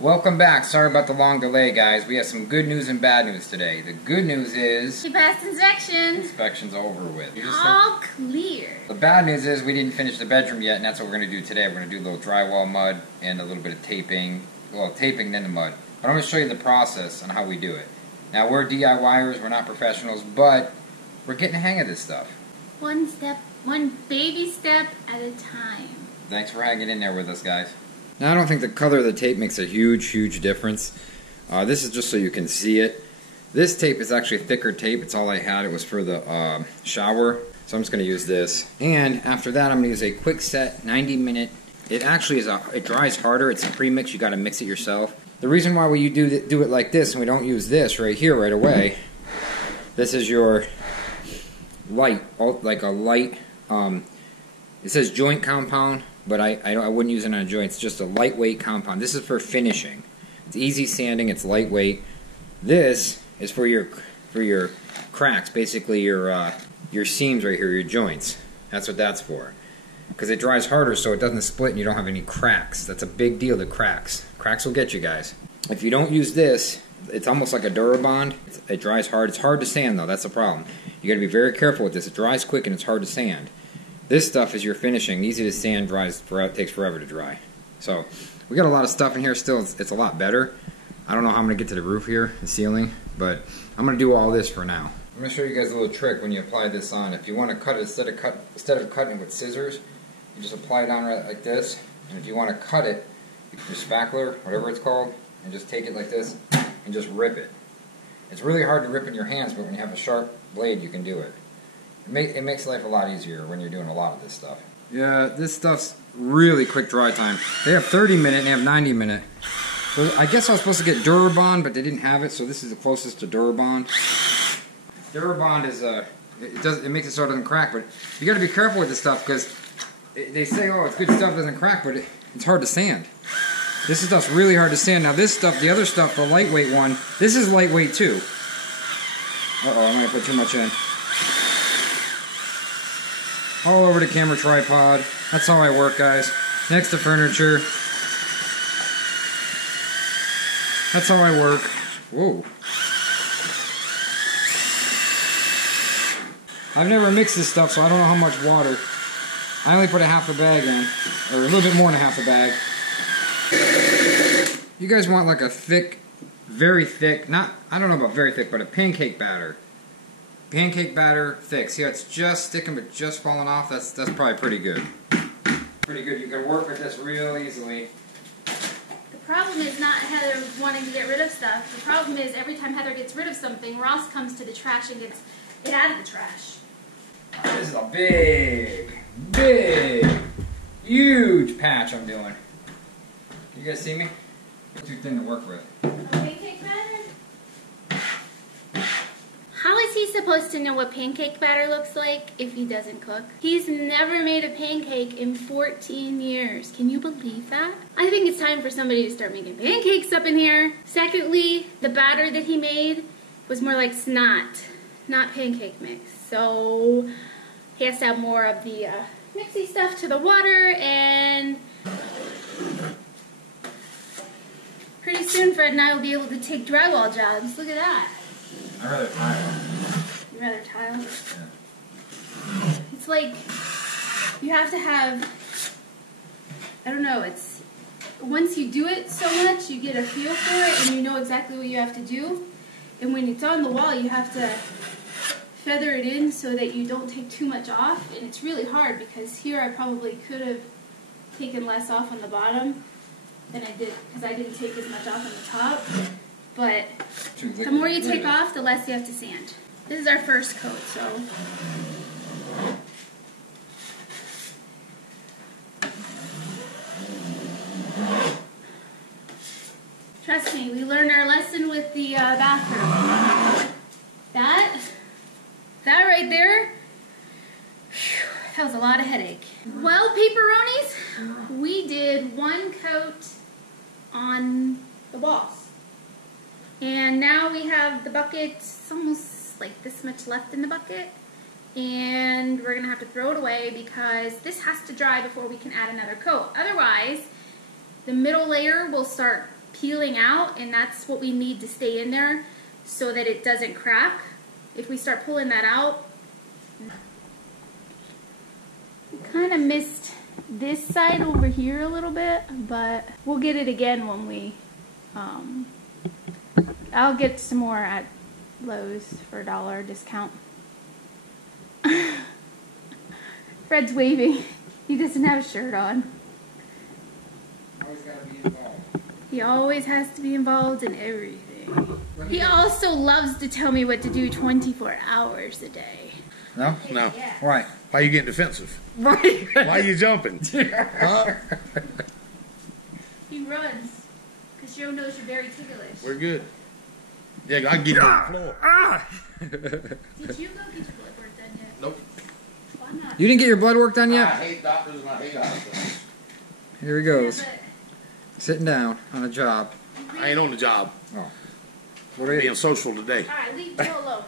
Welcome back. Sorry about the long delay, guys. We have some good news and bad news today. The good news is she passed inspection. Inspection's over with. All clear. The bad news is we didn't finish the bedroom yet, and that's what we're going to do today. We're going to do a little drywall mud and a little bit of taping. Well, taping then the mud. But I'm going to show you the process on how we do it. Now, we're DIYers. We're not professionals, but we're getting the hang of this stuff. One baby step at a time. Thanks for hanging in there with us, guys. Now, I don't think the color of the tape makes a huge difference. This is just so you can see it. This tape is actually thicker tape. It's all I had. It was for the shower. So I'm just going to use this. And after that, I'm going to use a quick set 90-minute. It actually is it dries harder. It's a premix. You got to mix it yourself. The reason why we do it like this and we don't use this right here right away. This is your light, like a light. It says joint compound. But I wouldn't use it on a joint. It's just a lightweight compound. This is for finishing. It's easy sanding. It's lightweight. This is for your cracks, basically your seams right here, your joints. That's what that's for. Because it dries harder, so it doesn't split, and you don't have any cracks. That's a big deal. The cracks will get you guys. If you don't use this, it's almost like a Durabond. It dries hard. It's hard to sand though. That's the problem. You got to be very careful with this. It dries quick and it's hard to sand. This stuff is your finishing, easy to sand, takes forever to dry. So, we got a lot of stuff in here still, it's a lot better. I don't know how I'm going to get to the roof here, the ceiling, but I'm going to do all this for now. I'm going to show you guys a little trick when you apply this on. If you want to cut it, instead of cutting it with scissors, you just apply it on right like this, and if you want to cut it, your spackler, whatever it's called, and just take it like this, and just rip it. It's really hard to rip in your hands, but when you have a sharp blade, you can do it. It makes life a lot easier when you're doing a lot of this stuff. Yeah, this stuff's really quick dry time. They have 30-minute and they have 90-minute. So I guess I was supposed to get Durabond, but they didn't have it, so this is the closest to Durabond. Durabond is it makes it so it doesn't crack, but you got to be careful with this stuff because they say, oh, it's good stuff, doesn't crack, but it's hard to sand. This stuff's really hard to sand. Now this stuff, the other stuff, the lightweight one, this is lightweight too. Uh-oh, I'm going to put too much in. All over the camera tripod. That's how I work, guys. Next to furniture. That's how I work. Whoa. I've never mixed this stuff, so I don't know how much water. I only put a half a bag in. Or a little bit more than a half a bag. You guys want like a thick, very thick, I don't know about very thick, but a pancake batter. Pancake batter thick. See how it's just sticking but just falling off? That's probably pretty good. Pretty good. You can work with this real easily. The problem is not Heather wanting to get rid of stuff. The problem is every time Heather gets rid of something, Ross comes to the trash and gets it out of the trash. This is a big, huge patch I'm doing. You guys see me? Too thin to work with. Pancake batter? How is he supposed to know what pancake batter looks like if he doesn't cook? He's never made a pancake in 14 years. Can you believe that? I think it's time for somebody to start making pancakes up in here. Secondly, the batter that he made was more like snot, not pancake mix. So he has to add more of the mixy stuff to the water, and pretty soon Fred and I will be able to take drywall jobs. Look at that. I'd rather tile. You'd rather tile? Yeah. It's like you have to have, I don't know, it's once you do it so much, you get a feel for it and you know exactly what you have to do. And when it's on the wall, you have to feather it in so that you don't take too much off. And it's really hard because here I probably could have taken less off on the bottom than I did because I didn't take as much off on the top. But the more you take off, the less you have to sand. This is our first coat, so. Trust me, we learned our lesson with the bathroom. That right there, whew, that was a lot of headache. Well, paperonis, we did one coat on the walls. And now we have the bucket, it's almost like this much left in the bucket. And we're going to have to throw it away because this has to dry before we can add another coat. Otherwise, the middle layer will start peeling out, and that's what we need to stay in there so that it doesn't crack. If we start pulling that out, we kind of missed this side over here a little bit, but we'll get it again when we, I'll get some more at Lowe's for $1 discount. Fred's waving. He doesn't have a shirt on. Always gotta be involved. He always has to be involved in everything. He also loves to tell me what to do 24 hours a day. No? No. Yeah. Why? Why are you getting defensive? Right. Why are you jumping? Huh? He runs because Joe knows you're very ticklish. We're good. Yeah, I can get you on the floor. Did you go get your blood work done yet? Nope. Why not? You didn't get your blood work done I yet? hate doctors and I hate hospitals. Here he goes. Yeah, Sitting down on a job. I ain't on the job. Oh. What are Being you? social today. Alright, leave Joe alone.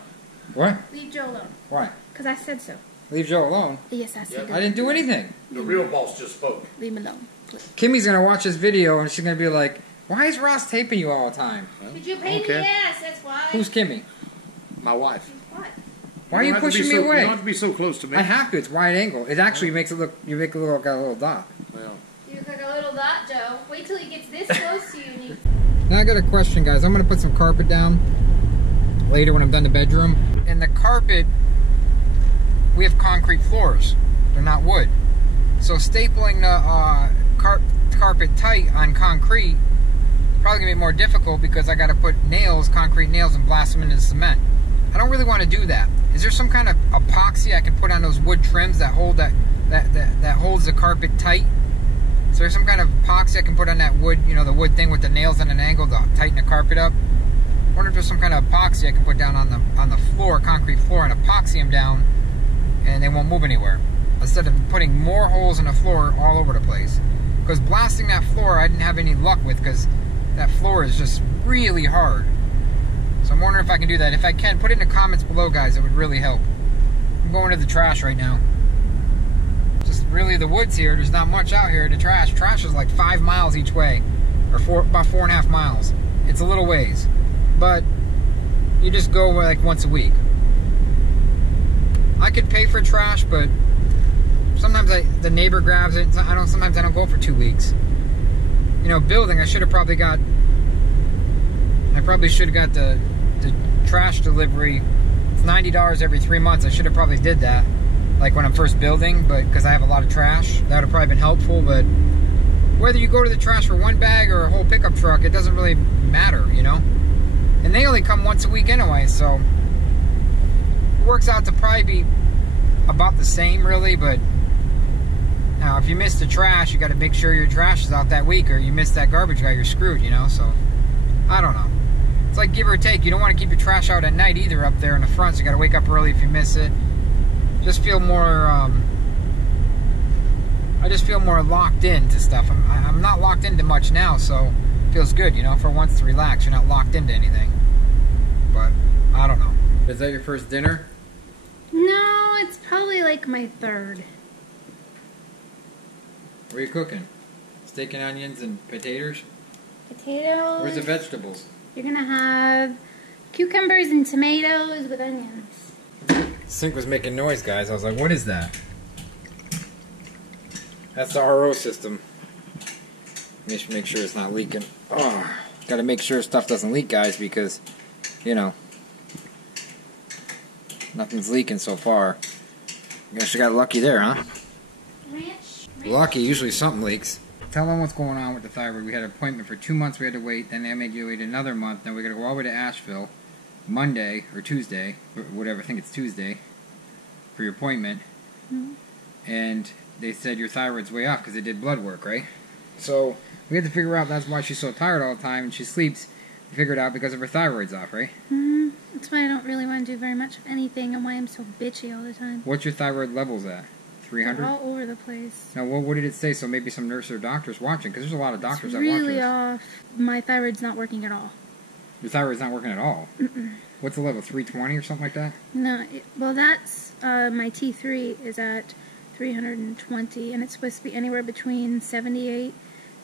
What? Leave Joe alone. Why? Because I said so. Leave Joe alone. Yes, I said Yep. that. I didn't do anything. The real boss just spoke. Leave him alone. Please. Kimmy's gonna watch this video and she's gonna be like, "Why is Ross taping you all the time?" Did you pain Okay. the ass? That's why. Who's Kimmy? My wife. What? Why are you don't have to pushing be me so- away? You don't have to be so close to me. I have to. It's wide angle. It actually makes it look. You make it look like a little dot. Well, You look like a little dot, Joe. Wait till he gets this close to you and you... Now I got a question, guys. I'm gonna put some carpet down later when I'm done the bedroom. And the carpet, we have concrete floors. They're not wood. So stapling the carpet tight on concrete probably gonna be more difficult because I gotta put nails, concrete nails, and blast them into the cement. I don't really want to do that. Is there some kind of epoxy I can put on those wood trims that hold that holds the carpet tight? Is there some kind of epoxy I can put on that wood, you know, the wood thing with the nails on an angle to tighten the carpet up? I wonder if there's some kind of epoxy I can put down on the floor, concrete floor, and epoxy them down, and they won't move anywhere. Instead of putting more holes in the floor all over the place. Because blasting that floor, I didn't have any luck with, because that floor is just really hard. So I'm wondering if I can do that. If I can, put it in the comments below, guys. It would really help. I'm going to the trash right now. Just really the woods here. There's not much out here to trash. Trash is like 5 miles each way. Or about 4.5 miles. It's a little ways. But you just go like once a week. I could pay for trash, but sometimes the neighbor grabs it. Sometimes I don't go for 2 weeks. You know, building, I probably should have got the trash delivery. It's $90 every 3 months. I should have probably did that, like when I'm first building, but because I have a lot of trash, that would have probably been helpful. But whether you go to the trash for one bag or a whole pickup truck, it doesn't really matter, you know. And they only come once a week anyway, so it works out to probably be about the same, really. But now, if you miss the trash, you got to make sure your trash is out that week, or you miss that garbage guy, you're screwed, you know. So I don't know. It's like give or take. You don't want to keep your trash out at night either up there in the front, so you got to wake up early if you miss it. Just feel more, I just feel more locked into stuff. I'm not locked into much now, so it feels good, you know, for once to relax. You're not locked into anything. But, I don't know. Is that your first dinner? No, it's probably like my third. What are you cooking? Steak and onions and potatoes? Potatoes. Where's the vegetables? You're gonna have cucumbers and tomatoes with onions. Sink was making noise, guys. I was like, what is that? That's the RO system. Make sure it's not leaking. Oh, gotta make sure stuff doesn't leak, guys, because, you know, nothing's leaking so far. Guess you got lucky there, huh? Ranch. Lucky, usually something leaks. Tell them what's going on with the thyroid. We had an appointment for 2 months, we had to wait, then they made you wait another month, then we gotta go all the way to Asheville Monday, or Tuesday, or whatever, I think it's Tuesday, for your appointment. Mm-hmm. And they said your thyroid's way off because they did blood work, right? So we had to figure out that's why she's so tired all the time and she sleeps. We figured out because of her thyroid's off, right? Mm-hmm. That's why I don't really want to do very much of anything and why I'm so bitchy all the time. What's your thyroid levels at? 300? All over the place. Now, what did it say? So maybe some nurse or doctor's watching, because there's a lot of doctors It's that watch really this. off. My thyroid's not working at all. Your thyroid's not working at all? Mm-mm. What's the level, 320 or something like that? No, well that's, my T3 is at 320 and it's supposed to be anywhere between 78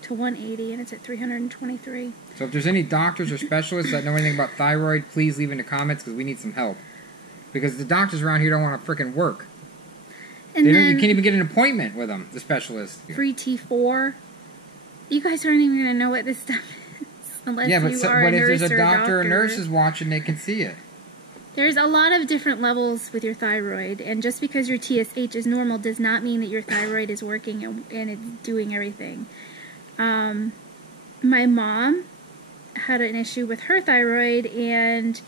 to 180, and it's at 323. So if there's any doctors or specialists that know anything about thyroid, please leave in the comments because we need some help. Because the doctors around here don't want to frickin' work. And then You can't even get an appointment with them, the specialist. free T4. You guys aren't even going to know what this stuff is unless Yeah, but, you are a but if nurse there's a or doctor or nurse is watching, they can see it. There's a lot of different levels with your thyroid, and just because your TSH is normal does not mean that your thyroid is working and it's doing everything. My mom had an issue with her thyroid, and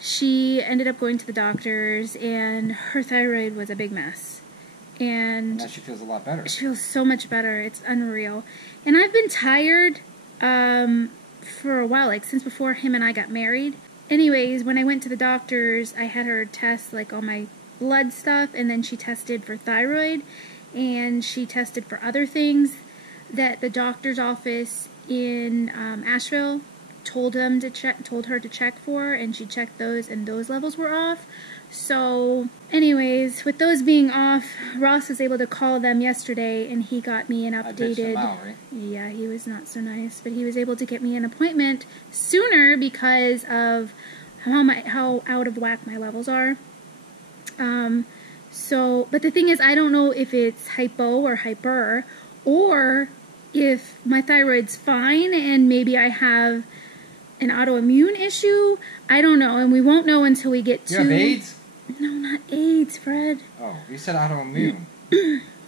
she ended up going to the doctors, and her thyroid was a big mess. And now she feels a lot better. She feels so much better. It's unreal. And I've been tired for a while, like since before him and I got married. Anyways, when I went to the doctors, I had her test like all my blood stuff, and then she tested for thyroid, and she tested for other things that the doctor's office in Asheville told her to check for, and she checked those, and those levels were off. So, anyways, with those being off, Ross was able to call them yesterday, and he got me an updated. I bitched him out, right? Yeah, he was not so nice, but he was able to get me an appointment sooner because of how out of whack my levels are. But the thing is, I don't know if it's hypo or hyper, or if my thyroid's fine and maybe I have an autoimmune issue. I don't know, and we won't know until we get to... You have AIDS? No, not AIDS, Fred. Oh, you said autoimmune.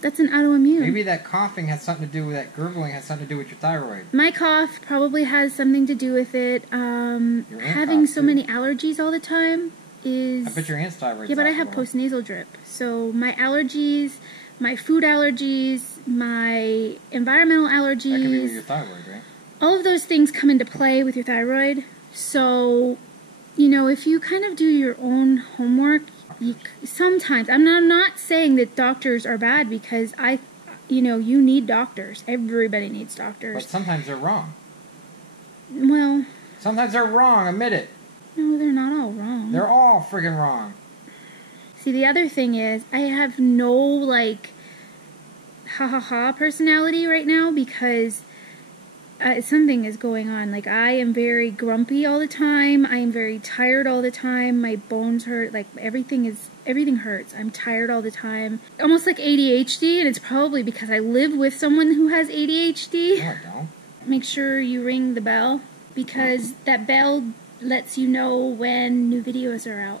That's an autoimmune. Maybe that coughing has something to do with that gurgling has something to do with your thyroid. My cough probably has something to do with it. Having so many allergies all the time is... I bet your aunt's thyroid's Yeah, but I have postnasal drip. So my allergies, my food allergies, my environmental allergies... That could be with your thyroid, right? All of those things come into play with your thyroid. So, you know, if you kind of do your own homework, sometimes, I'm not saying that doctors are bad, because you need doctors. Everybody needs doctors. But sometimes they're wrong. Well... Sometimes they're wrong, admit it. No, they're not all wrong. They're all friggin' wrong. See, the other thing is, I have no, like, ha-ha-ha personality right now, because... something is going on. Like, I am very grumpy all the time. I am very tired all the time. My bones hurt. Like, everything hurts. I'm tired all the time. Almost like ADHD, and it's probably because I live with someone who has ADHD. No, I don't. Make sure you ring the bell, because that bell lets you know when new videos are out.